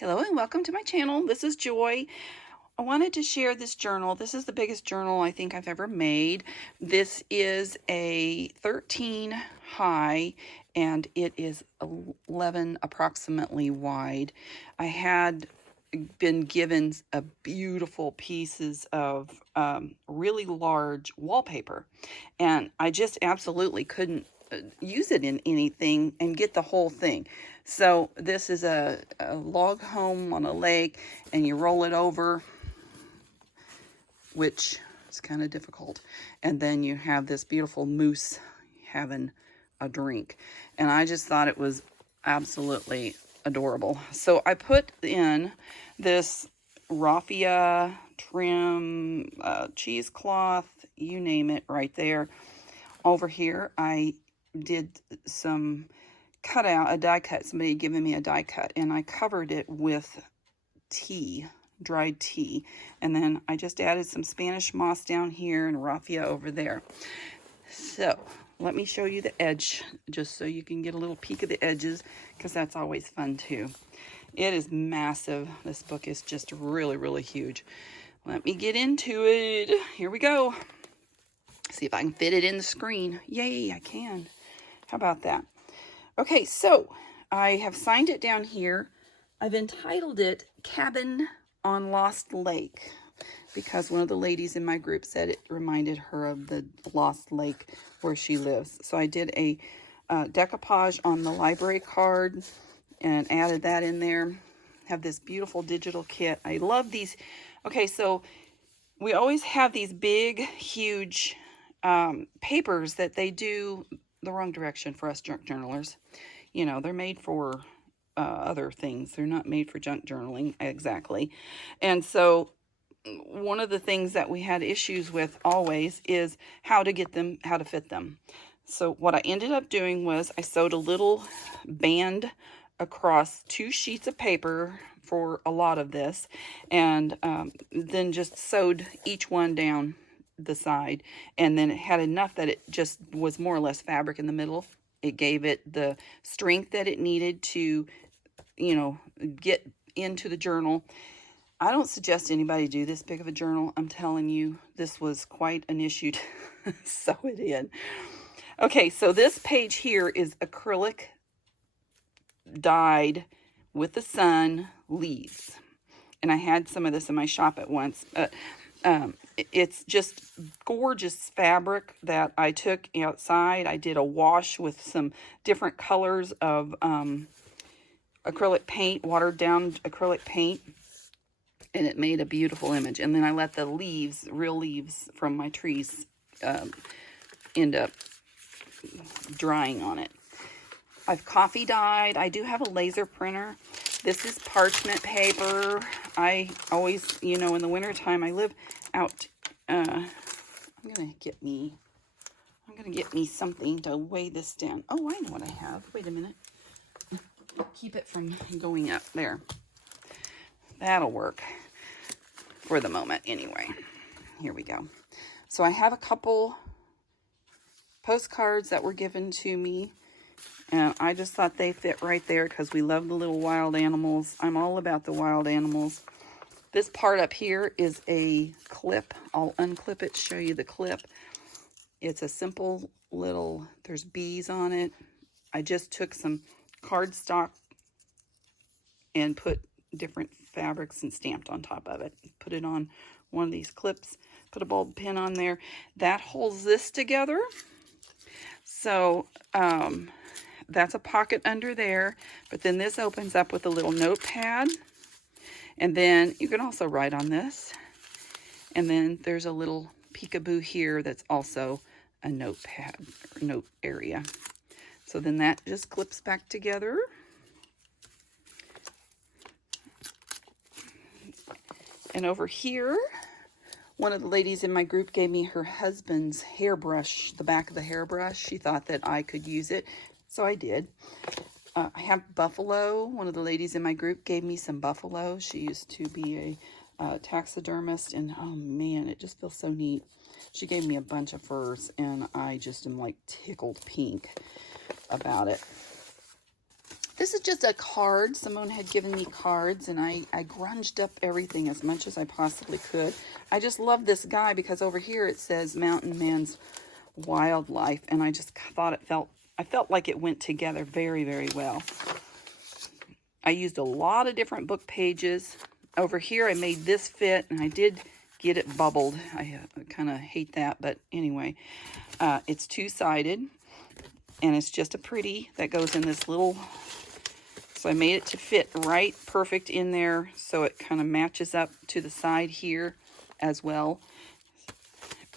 Hello and welcome to my channel. This is Joy. I wanted to share this journal. This is the biggest journal I think I've ever made. This is a 13 high and it is 11 approximately wide. I had been given a beautiful pieces of really large wallpaper, and I just absolutely couldn't use it in anything and get the whole thing. So this is a log home on a lake, and you roll it over, which is kind of difficult, and then you have this beautiful moose having a drink, and I just thought it was absolutely adorable. So I put in this raffia trim, cheesecloth, you name it, right there. Over here I did some a die cut. Somebody had given me a die cut, and I covered it with tea, dried tea, and then I just added some Spanish moss down here and raffia over there. So let me show you the edge, just so you can get a little peek of the edges, because that's always fun too. It is massive. This book is just really huge. Let me get into it. Here we go. See if I can fit it in the screen. Yay, I can. How about that? Okay, so I have signed it down here. I've entitled it Cabin on Lost Lake, because one of the ladies in my group said it reminded her of the Lost Lake where she lives. So I did a decoupage on the library card and added that in there. Have this beautiful digital kit. I love these. Okay, so we always have these big, huge papers that they do the wrong direction for us junk journalers. You know, they're made for other things. They're not made for junk journaling exactly. And so one of the things that we had issues with always is how to get them, how to fit them. So what I ended up doing was I sewed a little band across 2 sheets of paper for a lot of this, and then just sewed each one down the side, and then it had enough that it just was more or less fabric in the middle. It gave it the strength that it needed to, you know, get into the journal. I don't suggest anybody do this big of a journal. I'm telling you, this was quite an issue to sew it in. Okay, so this page here is acrylic dyed with the sun leaves, and I had some of this in my shop at once. It's just gorgeous fabric that I took outside. I did a wash with some different colors of acrylic paint, watered down acrylic paint, and it made a beautiful image. And then I let the leaves, real leaves from my trees, end up drying on it. I've coffee dyed. I do have a laser printer. This is parchment paper. I always, you know, in the wintertime, I live out. I'm gonna get me something to weigh this down. Oh, I know what I have. Wait a minute. Keep it from going up there. That'll work for the moment anyway. Here we go. So I have a couple postcards that were given to me, and I just thought they fit right there because we love the little wild animals. I'm all about the wild animals. This part up here is a clip. I'll unclip it, show you the clip. It's a simple little, there's bees on it. I just took some cardstock and put different fabrics and stamped on top of it. Put it on one of these clips, put a bulb pin on there. That holds this together. So that's a pocket under there, but then this opens up with a little notepad. And then you can also write on this. And then there's a little peekaboo here that's also a notepad, or note area. So then that just clips back together. And over here, one of the ladies in my group gave me her husband's hairbrush, the back of the hairbrush. She thought that I could use it, so I did. I have buffalo. One of the ladies in my group gave me some buffalo. She used to be a taxidermist, and oh man, it just feels so neat. She gave me a bunch of furs, and I just am like tickled pink about it. This is just a card. Someone had given me cards, and I grunged up everything as much as I possibly could. I just love this guy because over here it says Mountain Man's Wildlife, and I just thought I felt like it went together very, very well. I used a lot of different book pages. Over here I made this fit, and I did get it bubbled. I kind of hate that, but anyway. It's two-sided, and it's just a pretty that goes in this little... So I made it to fit right perfect in there, so it kind of matches up to the side here as well.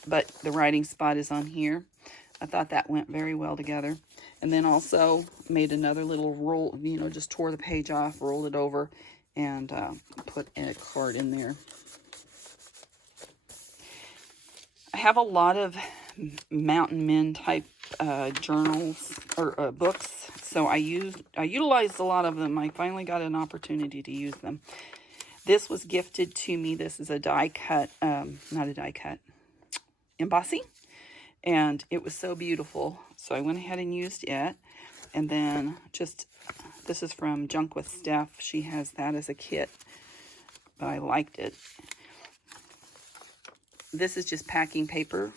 But the writing spot is on here. I thought that went very well together. And then also made another little roll, you know, just tore the page off, rolled it over, and put a card in there. I have a lot of mountain men type journals or books, so I utilized a lot of them. I finally got an opportunity to use them. This was gifted to me. This is a die cut, not a die cut, embossing, and it was so beautiful, so I went ahead and used it. And then just, this is from Junk with Steph. She has that as a kit, but I liked it. This is just packing paper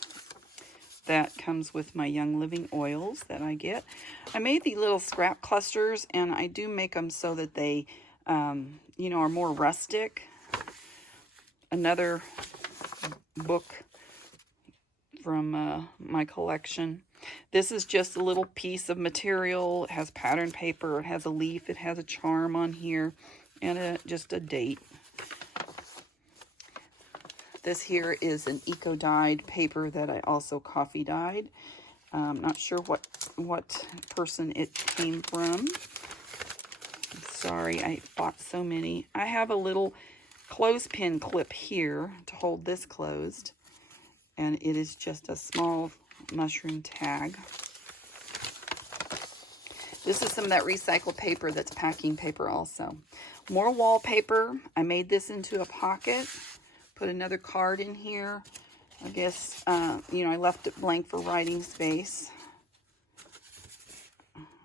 that comes with my Young Living oils that I get. I made the little scrap clusters, and I do make them so that they, you know, are more rustic. Another book from my collection. This is just a little piece of material. It has pattern paper. It has a leaf. It has a charm on here, and just a date. This here is an eco-dyed paper that I also coffee dyed. Not sure what person it came from. I'm sorry, I bought so many. I have a little clothespin clip here to hold this closed. And it is just a small mushroom tag. This is some of that recycled paper that's packing paper also. More wallpaper. I made this into a pocket. Put another card in here. I guess, you know, I left it blank for writing space.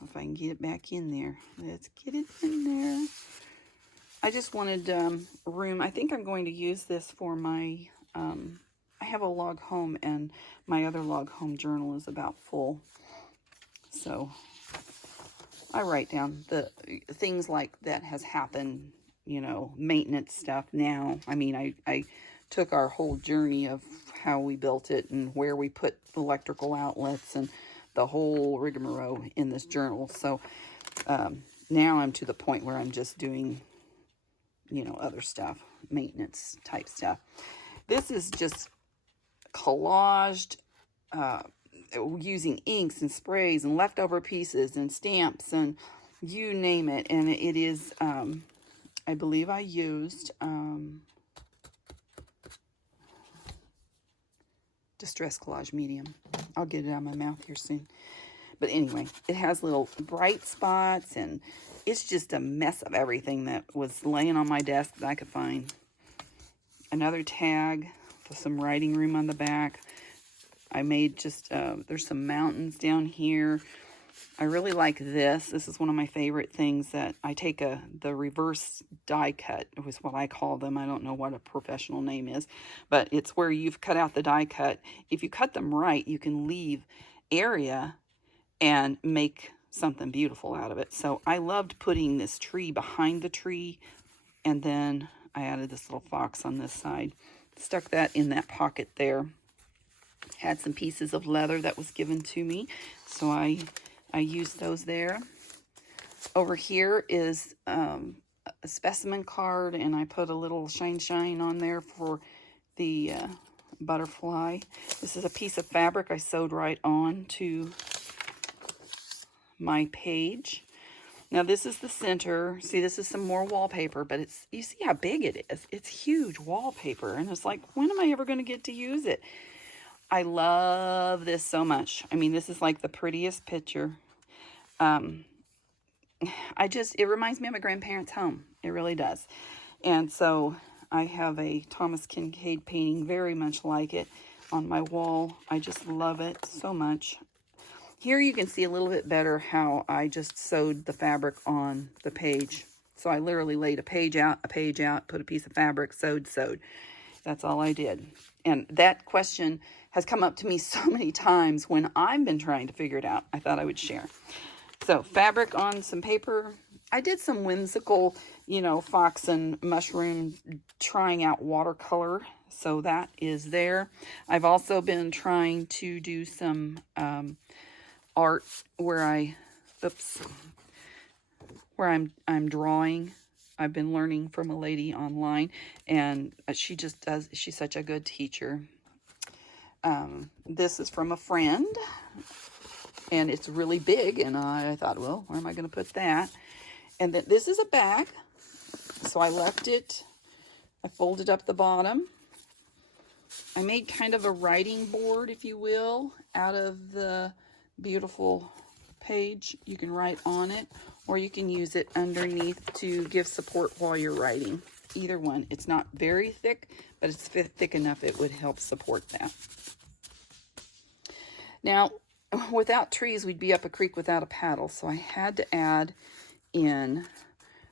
If I can get it back in there. Let's get it in there. I just wanted room. I think I'm going to use this for my, I have a log home, and my other log home journal is about full. So I write down the things like that has happened, you know, maintenance stuff now. I mean, I took our whole journey of how we built it and where we put electrical outlets and the whole rigmarole in this journal. So now I'm to the point where I'm just doing, you know, other stuff, maintenance type stuff. This is just collaged, using inks and sprays and leftover pieces and stamps and you name it. And it is, I believe I used Distress Collage Medium. I'll get it out of my mouth here soon. But anyway, it has little bright spots, and it's just a mess of everything that was laying on my desk that I could find. Another tag with some writing room on the back. I made just, there's some mountains down here. I really like this. This is one of my favorite things that I take the reverse die cut, was what I call them. I don't know what a professional name is, but it's where you've cut out the die cut. If you cut them right, you can leave area and make something beautiful out of it. So I loved putting this tree behind the tree, and then I added this little fox on this side. Stuck that in that pocket there. Had some pieces of leather that was given to me, so I used those there. Over here is a specimen card, and I put a little shine on there for the butterfly. This is a piece of fabric I sewed right on to my page. Now this is the center. See, this is some more wallpaper, but it's, you see how big it is. It's huge wallpaper, and it's like, when am I ever going to get to use it? I love this so much. I mean, this is like the prettiest picture. It reminds me of my grandparents' home. It really does. And so I have a Thomas Kincaid painting very much like it on my wall. I just love it so much. Here you can see a little bit better how I just sewed the fabric on the page. So I literally laid a page out, put a piece of fabric, sewed. That's all I did. And that question has come up to me so many times when I've been trying to figure it out. I thought I would share. So fabric on some paper. I did some whimsical, fox and mushroom trying out watercolor. So that is there. I've also been trying to do some art where I'm drawing. I've been learning from a lady online, and she's such a good teacher. This is from a friend, and it's really big, and I thought, well, where am I going to put that? And then this is a bag, so I left it. I folded up the bottom. I made kind of a writing board, if you will, out of the beautiful page. You can write on it, or you can use it underneath to give support while you're writing. Either one. It's not very thick, but it's thick enough it would help support that. Now, without trees, we'd be up a creek without a paddle, so I had to add in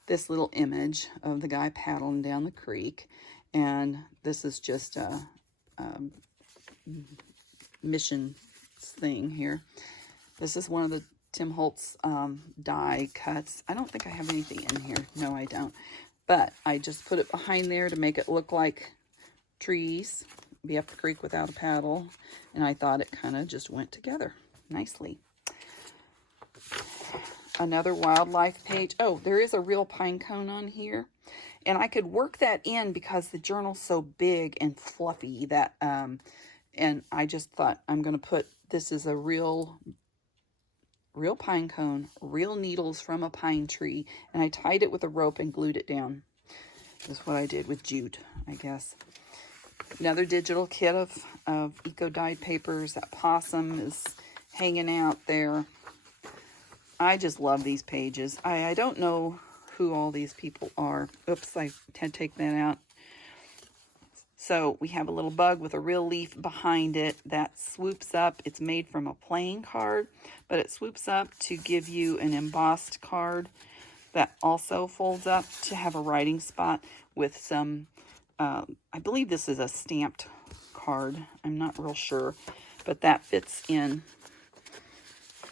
this little image of the guy paddling down the creek, and this is just a mission thing here. This is one of the Tim Holtz die cuts. I don't think I have anything in here. No, I don't. But I just put it behind there to make it look like trees. Be up the creek without a paddle. And I thought it kind of just went together nicely. Another wildlife page. Oh, there is a real pine cone on here. And I could work that in because the journal's so big and fluffy that, and I just thought I'm going to put, this is a real pine cone, real needles from a pine tree, and I tied it with a rope and glued it down. That's what I did with jute, I guess. Another digital kit of eco-dyed papers. That possum is hanging out there. I just love these pages. I don't know who all these people are. Oops, I had to take that out. So we have a little bug with a real leaf behind it that swoops up. It's made from a playing card, but it swoops up to give you an embossed card that also folds up to have a writing spot with some, I believe this is a stamped card. I'm not real sure, but that fits in.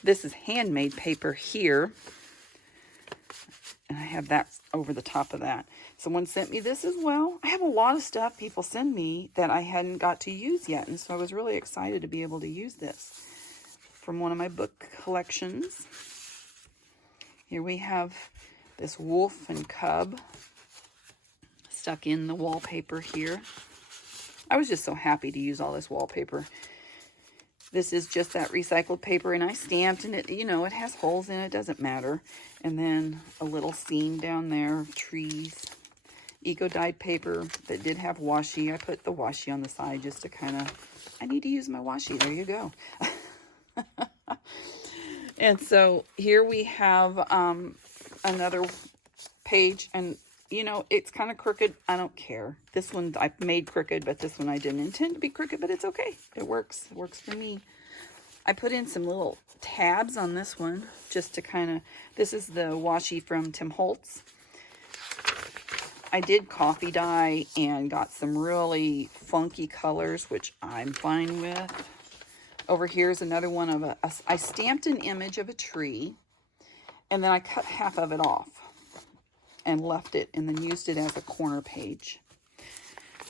This is handmade paper here, and I have that over the top of that. Someone sent me this as well. I have a lot of stuff people send me that I hadn't got to use yet, and so I was really excited to be able to use this from one of my book collections. Here we have this wolf and cub stuck in the wallpaper here. I was just so happy to use all this wallpaper. This is just that recycled paper, and I stamped, and it, it has holes in it, doesn't matter. And then a little scene down there of trees. Eco-dyed paper that did have washi. I put the washi on the side just to kind of, I need to use my washi. There you go. And so here we have another page, and it's kind of crooked. I don't care. This one I made crooked, but this one I didn't intend to be crooked, but it's okay. It works. It works for me. I put in some little tabs on this one just to kind of, this is the washi from Tim Holtz. I did coffee dye and got some really funky colors, which I'm fine with. Over here is another one of I stamped an image of a tree, and then I cut half of it off and left it, and then used it as a corner page.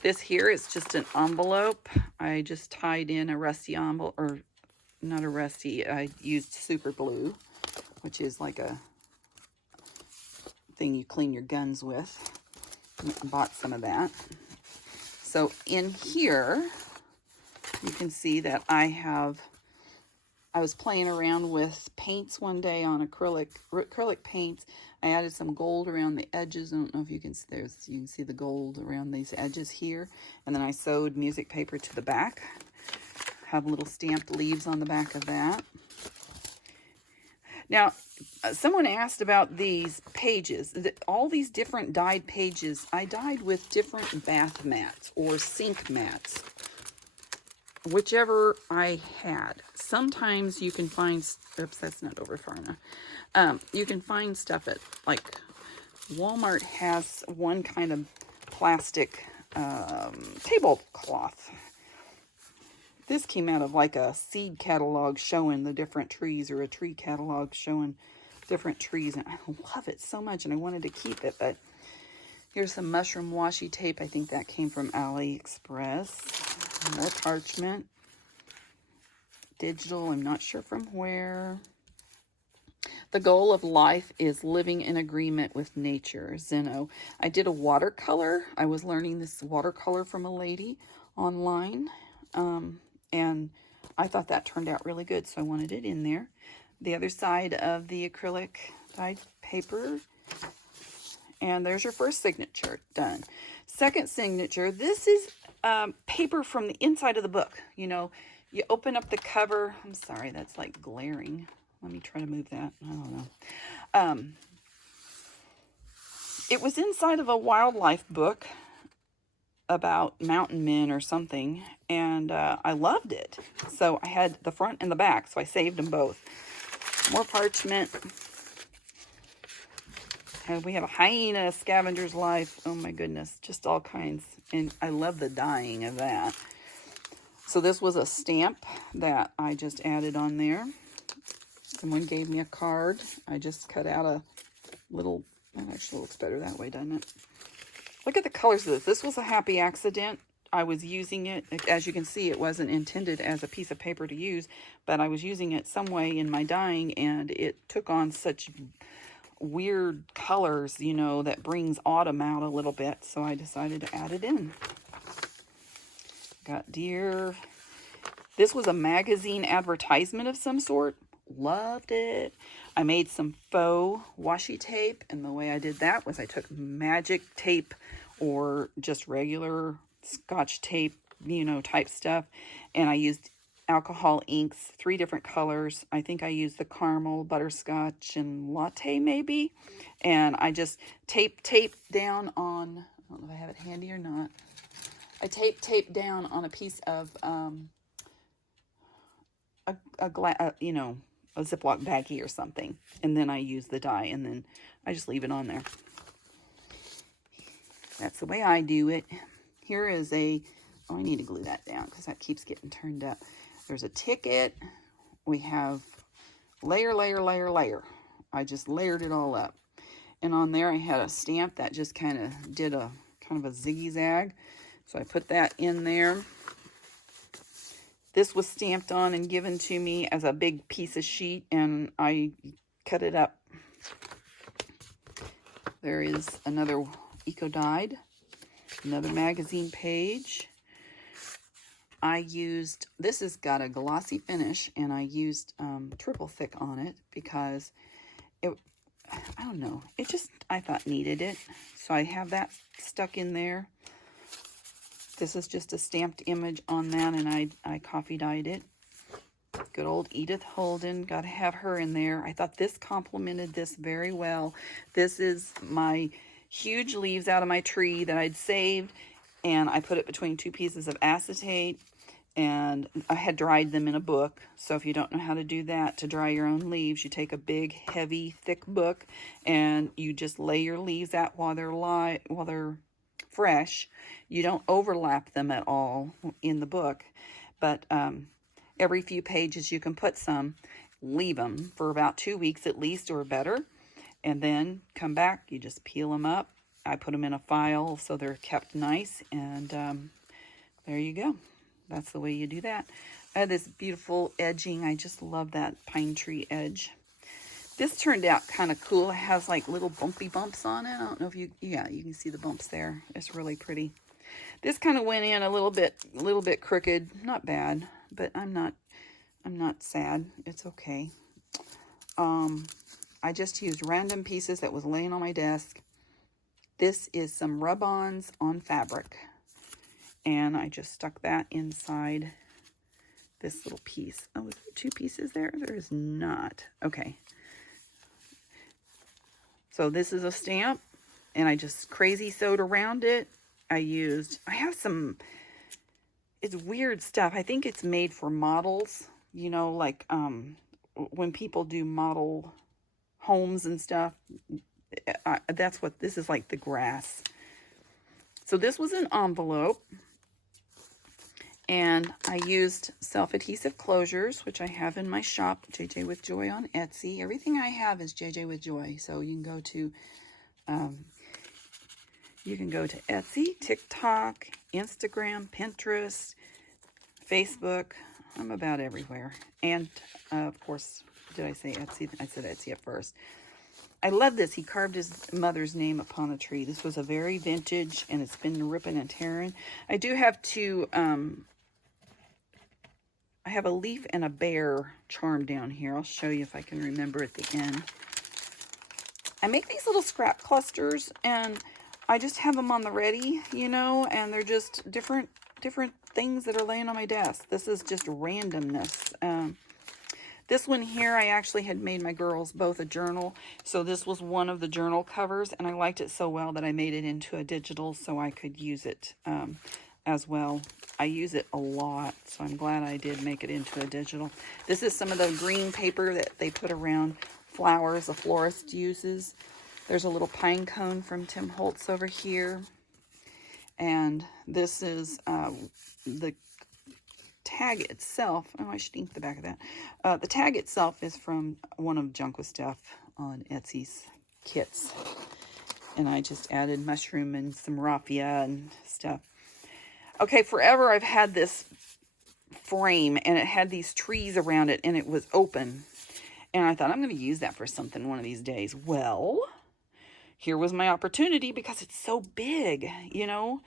This here is just an envelope. I just tied in a rusty envelope, or not a rusty, I used super glue, which is like a thing you clean your guns with. I bought some of that. So in here, you can see that I was playing around with paints one day on acrylic paints. I added some gold around the edges. I don't know if you can see, you can see the gold around these edges here. And then I sewed music paper to the back. Have little stamped leaves on the back of that. Now, someone asked about these pages. All these different dyed pages, I dyed with different bath mats or sink mats. whichever I had. Sometimes you can find, oops, that's not over far enough. You can find stuff at, like, Walmart has one kind of plastic tablecloth. This came out of like a seed catalog showing the different trees, or a tree catalog showing different trees. And I love it so much, and I wanted to keep it. But here's some mushroom washi tape. I think that came from AliExpress. More parchment. Digital, I'm not sure from where. The goal of life is living in agreement with nature. Zeno. I did a watercolor. I was learning this watercolor from a lady online. And I thought that turned out really good, so I wanted it in there. The other side of the acrylic dyed paper. And there's your first signature done. Second signature, this is paper from the inside of the book. You know, you open up the cover. I'm sorry, that's like glaring. Let me try to move that. I don't know. It was inside of a wildlife book about mountain men or something, and I loved it. So I had the front and the back, so I saved them both. More parchment. And we have a hyena, scavenger's life. Oh my goodness, just all kinds. And I love the dyeing of that. So this was a stamp that I just added on there. Someone gave me a card. I just cut out a little, that actually looks better that way, doesn't it? Look at the colors of this. This was a happy accident. I was using it, as you can see, it wasn't intended as a piece of paper to use, but I was using it some way in my dyeing, and it took on such weird colors, you know, that brings autumn out a little bit, so I decided to add it in. Got deer. This was a magazine advertisement of some sort. Loved it. I made some faux washi tape, and the way I did that was I took magic tape or just regular Scotch tape, you know, type stuff, and I used alcohol inks, 3 different colors. I think I used the caramel, butterscotch, and latte maybe, and I just taped down on, I don't know if I have it handy or not, I taped down on a piece of you know, a Ziploc baggie or something, and then I use the dye, and then I just leave it on there. That's the way I do it. Here is a, oh, I need to glue that down because that keeps getting turned up. There's a ticket. We have layer, layer, layer, layer. I just layered it all up. And on there I had a stamp that just kind of did a kind of a zigzag. So I put that in there. This was stamped on and given to me as a big piece of sheet, and I cut it up. There is another eco-dyed, another magazine page. I used, this has got a glossy finish, and I used triple thick on it because it, I don't know, it just, I thought needed it. So I have that stuck in there. This is just a stamped image on that, and I coffee dyed it. Good old Edith Holden, got to have her in there. I thought this complemented this very well. This is my huge leaves out of my tree that I'd saved, and I put it between 2 pieces of acetate, and I had dried them in a book. So if you don't know how to do that, to dry your own leaves, you take a big, heavy, thick book, and you just lay your leaves out while they're fresh. You don't overlap them at all in the book, but every few pages you can put some, leave them for about 2 weeks at least or better, and then come back, you just peel them up. I put them in a file so they're kept nice, and there you go. That's the way you do that. I had this beautiful edging. I just love that pine tree edge. This turned out kind of cool. It has like little bumpy bumps on it. I don't know if you, yeah, you can see the bumps there. It's really pretty. This kind of went in a little bit crooked. Not bad, but I'm not sad. It's okay. I just used random pieces that was laying on my desk. This is some rub-ons on fabric, and I just stuck that inside this little piece. Oh, is there 2 pieces there? There is not. Okay. So this is a stamp, and I just crazy sewed around it. I have some it's weird stuff. I think it's made for models, you know, like when people do model homes and stuff. That's what this is, like the grass. So this was an envelope, and I used self-adhesive closures, which I have in my shop, JJ with Joy on Etsy. Everything I have is JJ with Joy. So you can go to Etsy, TikTok, Instagram, Pinterest, Facebook. I'm about everywhere. And of course, did I say Etsy? I said Etsy at first. I love this. He carved his mother's name upon the tree. This was a very vintage, and it's been ripping and tearing. I do have two, I have a leaf and a bear charm down here. I'll show you if I can remember at the end. I make these little scrap clusters, and I just have them on the ready, you know, and they're just different things that are laying on my desk. This is just randomness. This one here, I actually had made my girls both a journal. So this was one of the journal covers, and I liked it so well that I made it into a digital so I could use it as well. I use it a lot, so I'm glad I did make it into a digital. This is some of the green paper that they put around flowers a florist uses. There's a little pine cone from Tim Holtz over here. And this is the tag itself. Oh, I should ink the back of that. The tag itself is from one of Junk with Stuff on Etsy's kits. And I just added mushroom and some raffia and stuff. Okay, forever I've had this frame, and it had these trees around it, and it was open. And I thought, I'm going to use that for something one of these days. Well, here was my opportunity because it's so big, you know.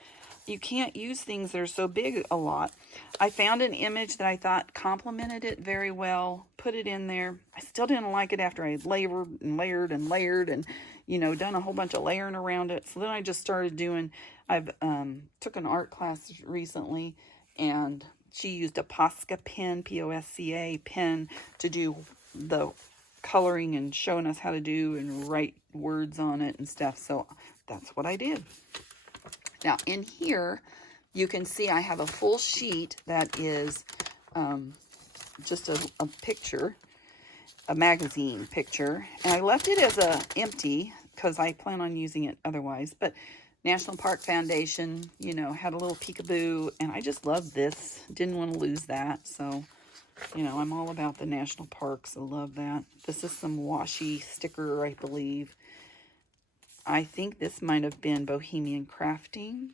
You can't use things that are so big a lot. I found an image that I thought complemented it very well, put it in there. I still didn't like it after I had layered and layered and layered and, you know, done a whole bunch of layering around it. So then I just started doing, I've took an art class recently, and she used a Posca pen, P-O-S-C-A pen, to do the coloring and showing us how to do and write words on it and stuff. So that's what I did. Now in here, you can see I have a full sheet that is just a picture, a magazine picture. And I left it as empty because I plan on using it otherwise. But National Park Foundation, you know, had a little peekaboo. And I just love this. Didn't want to lose that. So, you know, I'm all about the national parks. I love that. This is some washi sticker, I believe. I think this might have been Bohemian Crafting.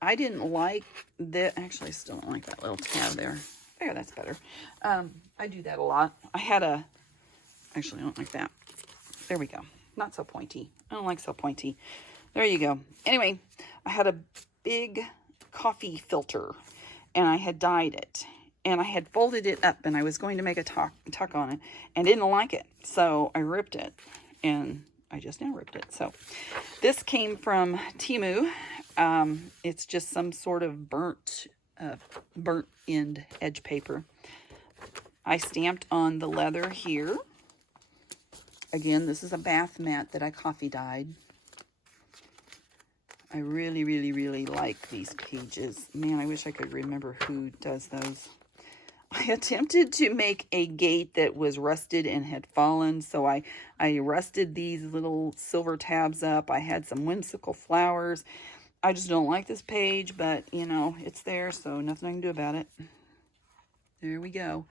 I didn't like that. Actually, I still don't like that little tab there. There, that's better. I do that a lot. Actually, I don't like that. There we go. Not so pointy. I don't like so pointy. There you go. Anyway, I had a big coffee filter, and I had dyed it. And I had folded it up, and I was going to make a tuck on it, and didn't like it. So I ripped it, and I just now ripped it. So this came from Temu. It's just some sort of burnt end edge paper. I stamped on the leather here. Again, this is a bath mat that I coffee dyed. I really, really, really like these pages. Man, I wish I could remember who does those. I attempted to make a gate that was rusted and had fallen, so I rusted these little silver tabs up. I had some whimsical flowers. I just don't like this page, but, you know, it's there, so nothing I can do about it. There we go.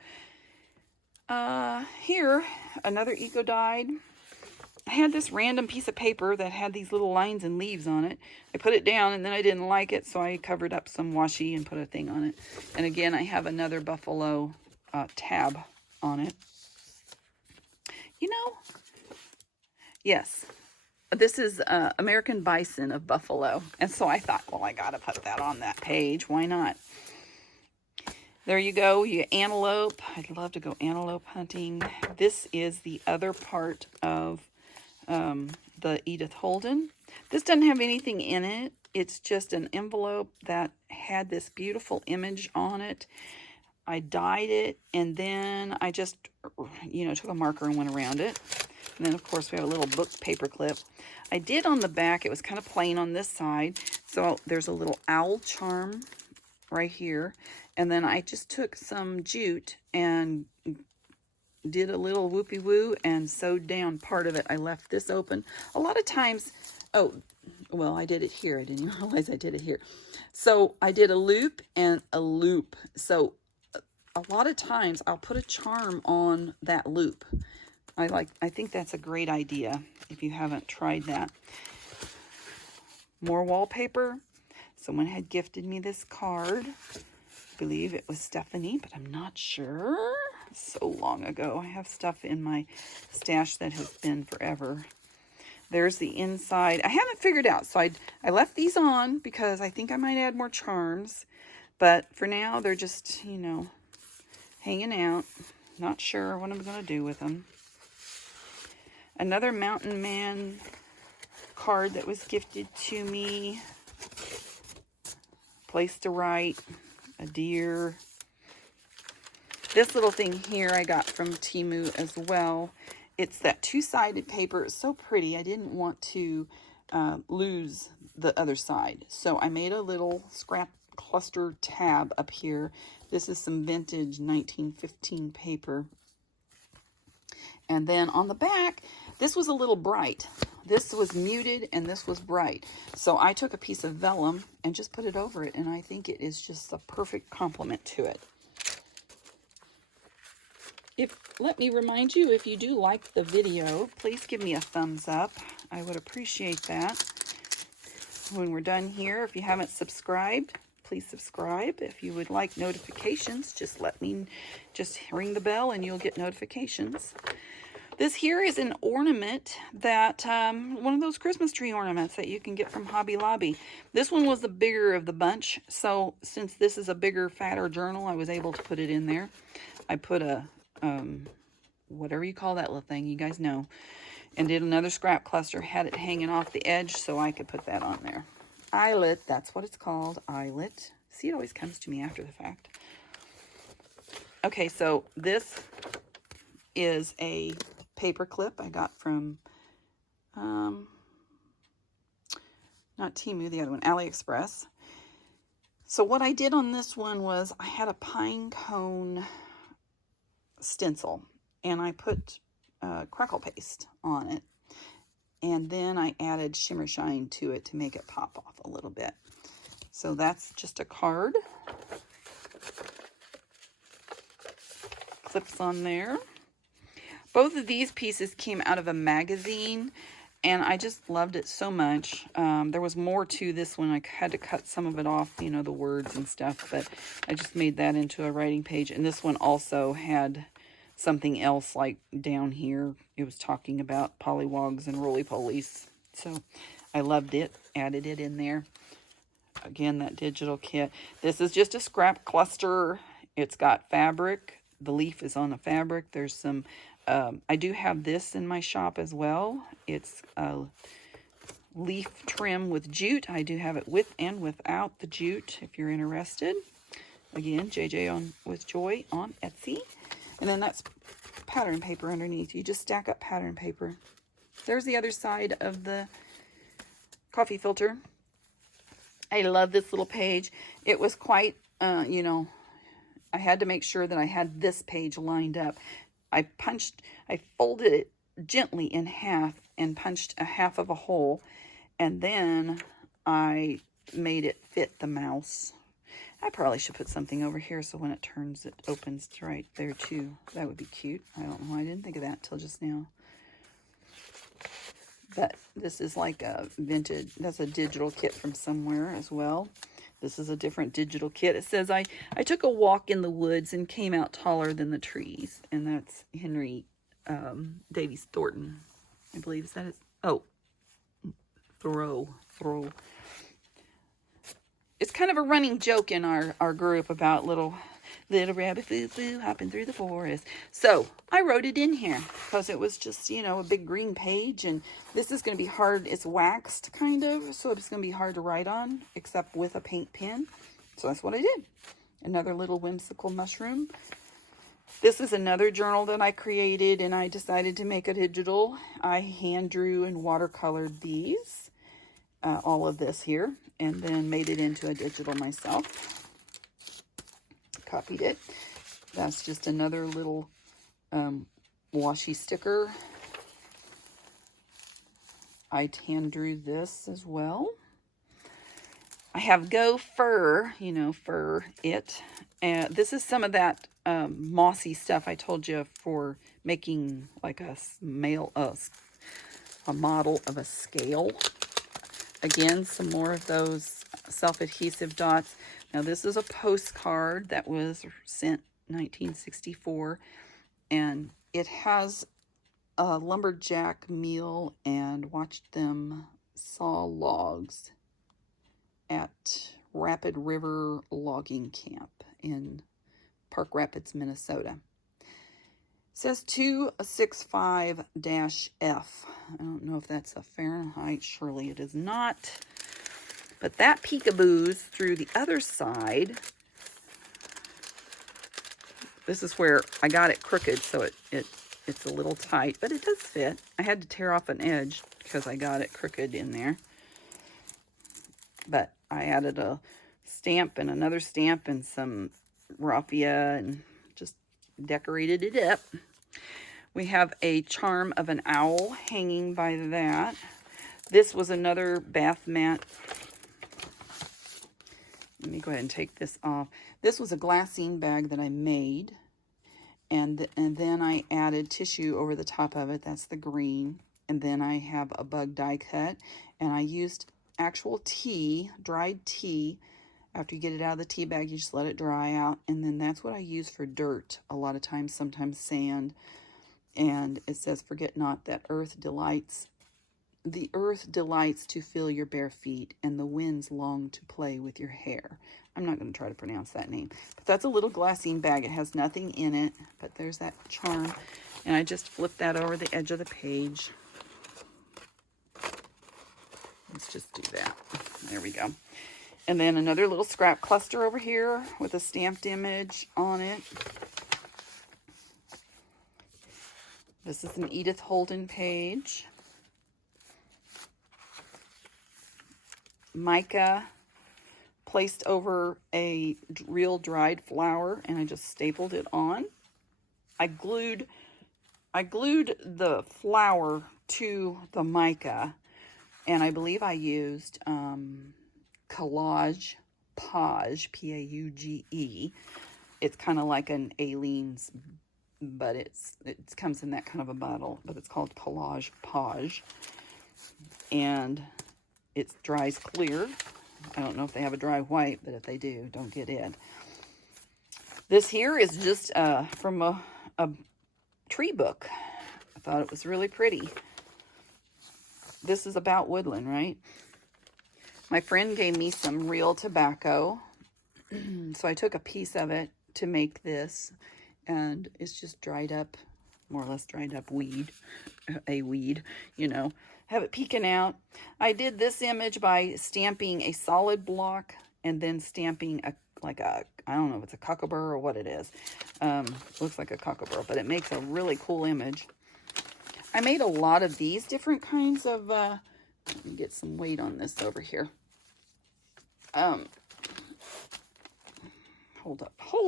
Here, another eco dyed. I had this random piece of paper that had these little lines and leaves on it. I put it down, and then I didn't like it, so I covered up some washi and put a thing on it. And again, I have another buffalo tab on it. You know, yes, this is American Bison of Buffalo. And so I thought, well, I got to put that on that page. Why not? There you go, you antelope. I'd love to go antelope hunting. This is the other part of the Edith Holden. This doesn't have anything in it. It's just an envelope that had this beautiful image on it. I dyed it, and then I just, you know, took a marker and went around it. And then, of course, we have a little book paper clip. I did on the back, it was kind of plain on this side, So there's a little owl charm right here. And then I just took some jute and did a little whoopie woo and sewed down part of it. I left this open. A lot of times, oh, well, I did it here. I didn't even realize I did it here. So I did a loop and a loop. So a lot of times I'll put a charm on that loop. I think that's a great idea if you haven't tried that. More wallpaper. Someone had gifted me this card. I believe it was Stephanie, but I'm not sure. So long ago. I have stuff in my stash that has been forever. There's the inside. I haven't figured out, so I left these on because I think I might add more charms. But for now, they're just, you know, hanging out. Not sure what I'm going to do with them. Another Mountain Man card that was gifted to me. Place to write. A deer. This little thing here I got from Temu as well. It's that two-sided paper. It's so pretty. I didn't want to lose the other side. So I made a little scrap cluster tab up here. This is some vintage 1915 paper. And then on the back, this was a little bright. This was muted and this was bright. So I took a piece of vellum and just put it over it. And I think it is just a perfect complement to it. Let me remind you, if you do like the video, please give me a thumbs up. I would appreciate that. When we're done here, if you haven't subscribed, please subscribe. If you would like notifications, just ring the bell and you'll get notifications. This here is an ornament that, one of those Christmas tree ornaments that you can get from Hobby Lobby. This one was the bigger of the bunch, so since this is a bigger, fatter journal, I was able to put it in there. I put a whatever you call that little thing, you guys know, and did another scrap cluster, had it hanging off the edge so I could put that on there. Eyelet, that's what it's called, eyelet. See, it always comes to me after the fact. Okay, so this is a paper clip I got from, not Temu, the other one, AliExpress. So what I did on this one was I had a pine cone stencil and I put crackle paste on it, and then I added shimmer shine to it to make it pop off a little bit. So that's just a card. Clips on there. Both of these pieces came out of a magazine and I just loved it so much. There was more to this one. I had to cut some of it off, you know, the words and stuff, but I just made that into a writing page. And this one also had something else, like down here. It was talking about pollywogs and roly-polies. So I loved it, added it in there. Again, that digital kit. This is just a scrap cluster. It's got fabric. The leaf is on the fabric. There's some, I do have this in my shop as well. It's a leaf trim with jute. I do have it with and without the jute if you're interested. Again, JJ with Joy on Etsy. And then that's pattern paper underneath. You just stack up pattern paper. There's the other side of the coffee filter. I love this little page. It was quite, you know, I had to make sure that I had this page lined up. I folded it gently in half and punched a half of a hole. And then I made it fit the mouse. I probably should put something over here so when it turns, it opens right there too. That would be cute. I don't know. I didn't think of that till just now. But this is like a vintage, that's a digital kit from somewhere as well. This is a different digital kit. It says, I took a walk in the woods and came out taller than the trees. And that's Henry Davies Thornton, I believe. Is that it? Oh, Thoreau. It's kind of a running joke in our group about little rabbit foo-foo hopping through the forest. So I wrote it in here because it was just, you know, a big green page. And this is going to be hard. It's waxed kind of. So it's going to be hard to write on except with a paint pen. So that's what I did. Another little whimsical mushroom. This is another journal that I created and I decided to make it digital. I hand drew and watercolored these. all of this here, and then made it into a digital myself. Copied it. That's just another little washi sticker. I hand drew this as well. I have Go Fur, you know, fur it. And this is some of that mossy stuff I told you for making like a model of a scale. Again, some more of those self-adhesive dots. Now this is a postcard that was sent 1964, and it has a lumberjack meal and watched them saw logs at Rapid River Logging Camp in Park Rapids, Minnesota. It says 265-F. I don't know if that's a Fahrenheit. Surely it is not. But that peekaboos through the other side. This is where I got it crooked, so it's a little tight, but it does fit. I had to tear off an edge because I got it crooked in there. But I added a stamp and another stamp and some raffia and just decorated it up. We have a charm of an owl hanging by that. This was another bath mat. Let me go ahead and take this off. This was a glassine bag that I made. And then I added tissue over the top of it. That's the green. And then I have a bug die cut. And I used actual tea, dried tea. After you get it out of the tea bag, you just let it dry out. And then that's what I use for dirt a lot of times, sometimes sand. And it says, forget not that earth delights. The earth delights to feel your bare feet, and the winds long to play with your hair. I'm not going to try to pronounce that name. But that's a little glassine bag. It has nothing in it, but there's that charm. And I just flipped that over the edge of the page. Let's just do that. There we go. And then another little scrap cluster over here with a stamped image on it. This is an Edith Holden page. Mica placed over a real dried flower, and I just stapled it on. I glued the flower to the mica, and I believe I used Collage Pauge, P-A-U-G-E. It's kind of like an Aleene's, but it comes in that kind of a bottle, but it's called Collage Pauge, and it dries clear. I don't know if they have a dry white, but if they do, don't get it. This here is just from a tree book. I thought it was really pretty. This is about woodland, right? My friend gave me some real tobacco, so I took a piece of it to make this, and it's just dried up, more or less dried up weed, you know. Have it peeking out. I did this image by stamping a solid block and then stamping I don't know if it's a kookaburra or what it is. Looks like a kookaburra, but it makes a really cool image. I made a lot of these different kinds of, let me get some weight on this over here. Hold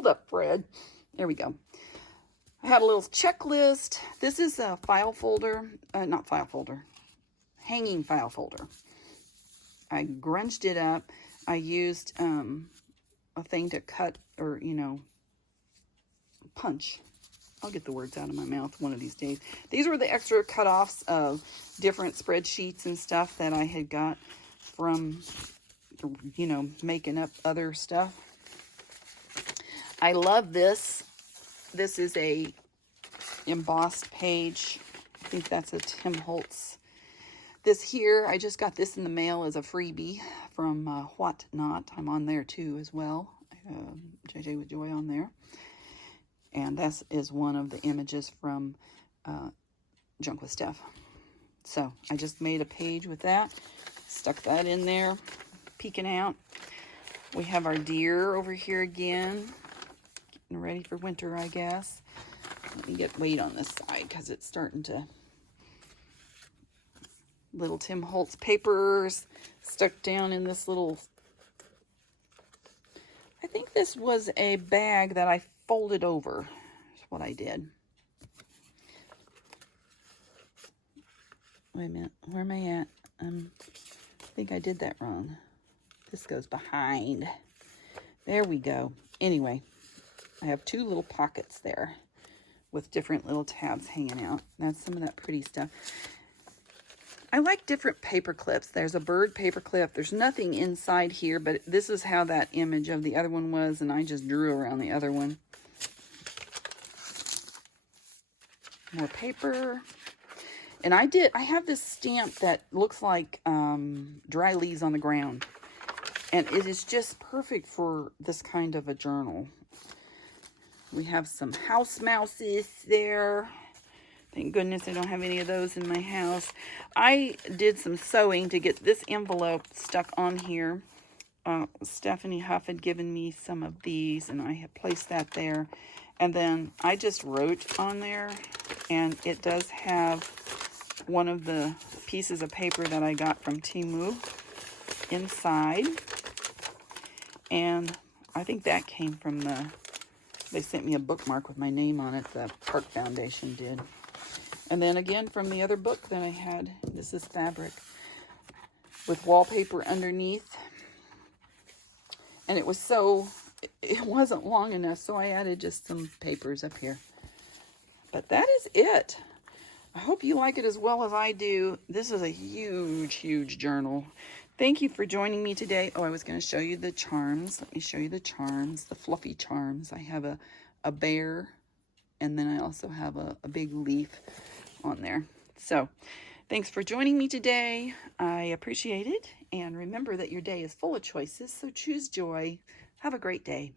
up, Fred. There we go. I had a little checklist. This is a file folder, hanging file folder. I grunged it up. I used a thing to cut or, punch. I'll get the words out of my mouth one of these days. These were the extra cut-offs of different spreadsheets and stuff that I had got from, making up other stuff. I love this. This is a embossed page. I think that's a Tim Holtz. This here, I just got this in the mail as a freebie from Whatnot. I'm on there too as well. JJ with Joy on there. And this is one of the images from Junk with Steph. So I just made a page with that. Stuck that in there, peeking out. We have our deer over here again. Getting ready for winter, I guess. Let me get weight on this side because it's starting to... Little Tim Holtz papers stuck down in this little, I think this was a bag that I folded over. That's what I did. Wait a minute, where am I at? I think I did that wrong. This goes behind. There we go. Anyway, I have two little pockets there with different little tabs hanging out. That's some of that pretty stuff. I like different paper clips. There's a bird paper clip. There's nothing inside here, but this is how that image of the other one was, and I just drew around the other one. More paper. And I have this stamp that looks like dry leaves on the ground. And it is just perfect for this kind of a journal. We have some house mouses there. Thank goodness I don't have any of those in my house. I did some sewing to get this envelope stuck on here. Stephanie Huff had given me some of these, and I had placed that there. And then I just wrote on there, and it does have one of the pieces of paper that I got from Temu inside. And I think that came from they sent me a bookmark with my name on it, the Park Foundation did. And then again from the other book that I had, this is fabric with wallpaper underneath. And it wasn't long enough, so I added just some papers up here. But that is it. I hope you like it as well as I do. This is a huge, huge journal. Thank you for joining me today. Oh, I was going to show you the charms. Let me show you the charms, the fluffy charms. I have a bear, and then I also have a big leaf on there. So, thanks for joining me today. I appreciate it. And remember that your day is full of choices, so choose joy. Have a great day.